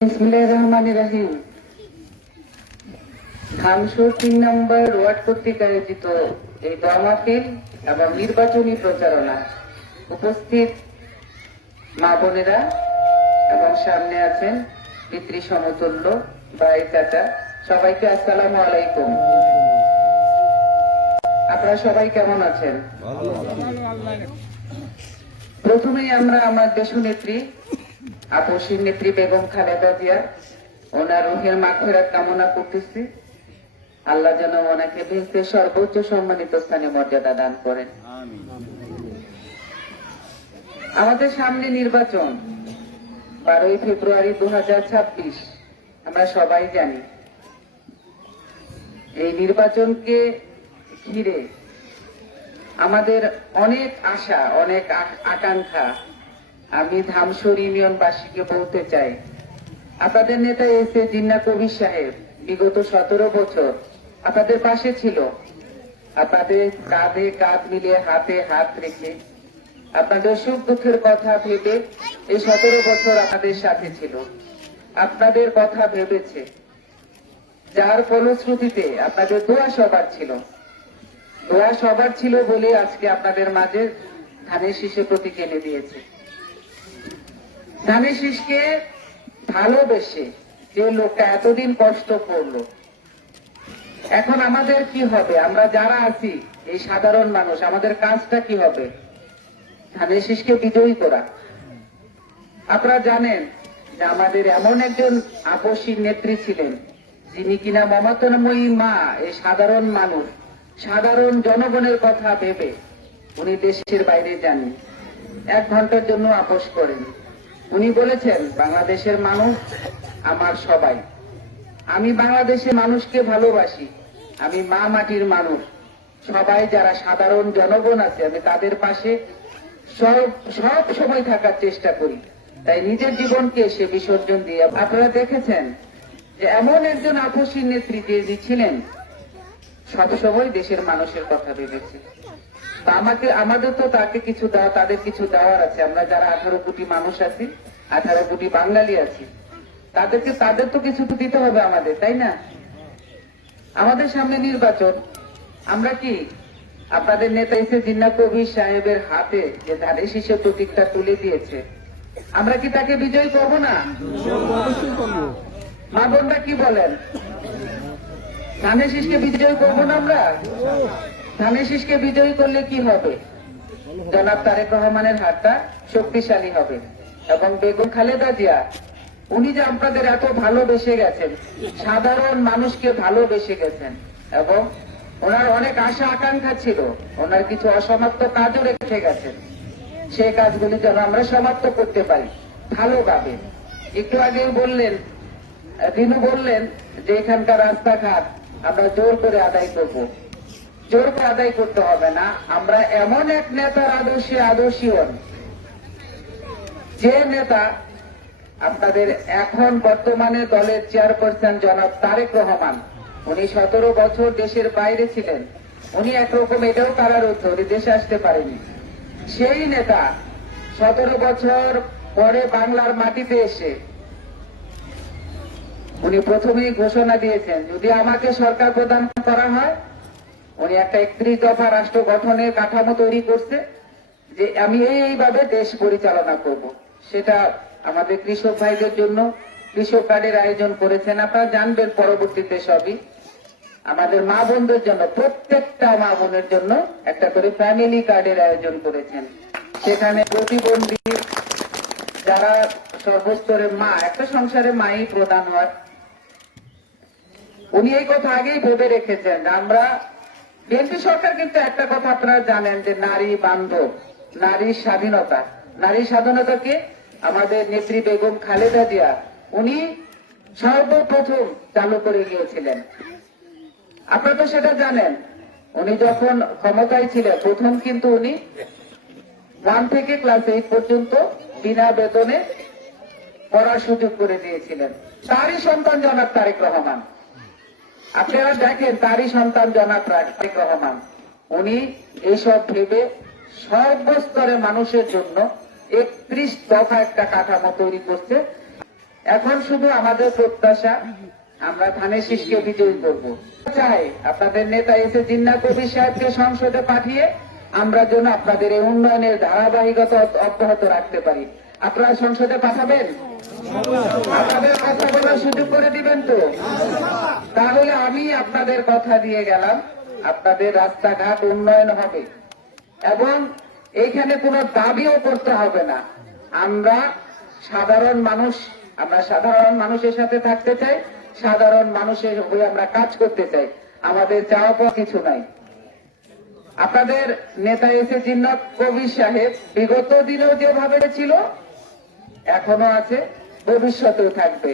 বিসমিল্লাহির ধামসর ৩ নম্বর ওয়ার্ড কর্তৃক আয়োজিত এই দোয়া মাহফিল এবং নির্বাচনী প্রচারণা উপস্থিত মা বোনেরা এবং সামনে আছেন পিতৃ সমতুল্য ভাই চাচা, সবাইকে আসসালামু আলাইকুম। আপনারা সবাই কেমন আছেন? প্রথমেই আমরা আমার দেশনেত্রী আপসীর নেত্রী বেগম খালেদা জিয়া ওনার রুহের মাগফিরাত কামনা করতেছি। আল্লাহ যেন ওনাকে বেহেশতের সর্বোচ্চ সম্মানিত স্থানে মর্যাদা দান করেন। আমাদের সামনে নির্বাচন 12ই ফেব্রুয়ারি 2026, আমরা সবাই জানি। এই নির্বাচনকে ঘিরে আমাদের অনেক আশা, অনেক আকাঙ্ক্ষা। আমি ধামসর ইউনিয়নবাসীকে বলতে চাই, আপনাদের নেতা এসে জিন্না কবির সাহেব বিগত 17 বছর আপনাদের পাশে ছিল। আপনাদের কাঁধে কাঁধ মিলিয়ে হাতে হাত রেখে আপনাদের সুখ দুঃখের কথা ভেবে এই 17 বছর আপনাদের সাথে ছিল, আপনাদের কথা ভেবেছে, যার ফলশ্রুতিতে আপনাদের দোয়া সবার ছিল বলে আজকে আপনাদের মাঝে ধানের শীষে প্রতীক এনে দিয়েছে। ধানের শীষকে ভালোবেসে যে লোকটা এতদিন কষ্ট করলো, এখন আমাদের কি হবে? আমরা যারা আছি এই সাধারণ মানুষ, আমাদের কাজটা কি হবে? ধানের শীষকে বিজয়ী করা। আপনারা জানেন যে আমাদের এমন একজন আপসী নেত্রী ছিলেন, যিনি কিনা মমতাময়ী মা, এই সাধারণ মানুষ, সাধারণ জনগণের কথা ভেবে উনি দেশের বাইরে যাননি, 1 ঘন্টার জন্য আপোষ করেন। উনি বলেছেন, বাংলাদেশের মানুষ আমার সবাই, আমি বাংলাদেশের মানুষকে ভালোবাসি, আমি মা মাটির মানুষ, সবাই যারা সাধারণ জনগণ আছে আমি তাদের পাশে সব সময় থাকার চেষ্টা করি। তাই নিজের জীবনকে সে বিসর্জন দিয়ে, আপনারা দেখেছেন যে এমন একজন আপসী নেত্রী যে ছিলেন সবসময় দেশের মানুষের কথা ভেবেছে। আমাদের তো তাকে কিছু দেওয়া, তাদের কিছু দেওয়ার আছে। আমরা যারা 18 কোটি মানুষ আছি, 18 কোটি বাঙালি আছি, তাদের তো কিছু দিতে হবে আমাদের, তাই না? আমাদের সামনে নির্বাচন, আমরা কি আপনাদের নেতা এসে জিন্না কবির সাহেবের হাতে যে ধানের শীষের প্রতীকটা তুলে দিয়েছে, আমরা কি তাকে বিজয়ী করবো না? মা বোনরা কি বলেন? ধানের শীষকে বিজয়ী করবো না আমরা? ধানের শীষকে বিজয়ী করলে কি হবে? জনাব তারেক রহমানের হাতটা শক্তিশালী হবে এবং বেগম খালেদা জিয়া উনি যে আপনাদের এত ভালোবেসে গেছেন, সাধারণ মানুষকে ভালোবেসে গেছেন এবং ওনার অনেক আশা আকাঙ্ক্ষা ছিল, ওনার কিছু অসমাপ্ত কাজও রেখে গেছেন, সেই কাজগুলি যেন আমরা সমাপ্ত করতে পারি ভালোভাবে। একটু আগে দিনু বললেন যে এখানকার রাস্তাঘাট আমরা জোর করে আদায় করব। জোর করে আদায় করতে হবে না, আমরা এমন এক নেতার আদর্শী হন, যে নেতা আপনাদের এখন বর্তমানে দলের চেয়ারপারসন জনাব তারেক রহমান, উনি 17 বছর দেশের বাইরে ছিলেন, উনি একরকম এটাও কারারুদ্ধ, উনি দেশে আসতে পারেনি। সেই নেতা 17 বছর পরে বাংলার মাটিতে এসে উনি প্রথমেই ঘোষণা দিয়েছেন, যদি আমাকে সরকার প্রদান করা হয়, উনি একটা 31 দফা রাষ্ট্র গঠনের কাঠামো তৈরি করছে যে আমি এইভাবে দেশ পরিচালনা করব। সেটা আমাদের কৃষক ভাইদের জন্য কৃষক কার্ডের আয়োজন করেছেন, আপনারা জানবেন পরবর্তীতে সবই। আমাদের মা বোনদের জন্য, প্রত্যেকটা মা বোনের জন্য একটা করে ফ্যামিলি কার্ডের আয়োজন করেছেন। সেখানে প্রতিবন্ধী যারা সর্বস্তরের মা, একটা সংসারে মাই প্রদান হয়। উনি এই কথা আগেই ভেবে রেখেছেন। আমরা বিএনপি সরকার কিন্তু একটা কথা আপনারা জানেন যে নারী বান্ধব, নারীর স্বাধীনতাকে আমাদের নেত্রী বেগম খালেদা জিয়া উনি সর্বপ্রথম চালু করে গিয়েছিলেন। আপনারা তো সেটা জানেন। উনি যখন ক্ষমতায় ছিলেন প্রথম কিন্তু উনি 1 থেকে ক্লাস 8 পর্যন্ত বিনা বেতনে পড়ার সুযোগ করে দিয়েছিলেন। তারই সন্তান জনাব তারেক রহমান। আপনারা দেখেন, তারই সন্তান জনাব তারেক রহমান উনি এইসব ভেবে সর্বস্তরের মানুষের জন্য 31 দফা একটা কাঠামো তৈরি করছে। এখন শুধু আমাদের প্রত্যাশা আমরা ধানের শীষকে বিজয়ী করব। চাই আপনাদের নেতা এসে জিন্নাহ কবির সাহেবকে সংসদে পাঠিয়ে আমরা যেন আপনাদের এই উন্নয়নের ধারাবাহিকতা অব্যাহত রাখতে পারি। আপনারা সংসদে পাঠাবেন, আপনাদের কথা বলার সুযোগ করে দিবেন তো? তাহলে আমি আপনাদের কথা দিয়ে গেলাম, আপনাদের রাস্তাঘাট উন্নয়ন হবে এবং এইখানে কোনো দাবিও করতে হবে না। আমরা সাধারণ মানুষ, আমরা সাধারণ মানুষের সাথে থাকতে চাই, সাধারণ মানুষের হয়ে আমরা কাজ করতে চাই। আমাদের চাওয়া পাওয়া কিছু নাই। আপনাদের নেতা এসে জিন্নাহ কবির সাহেব বিগত দিনেও যেভাবে ছিল, এখনো আছে, ভবিষ্যতেও থাকবে।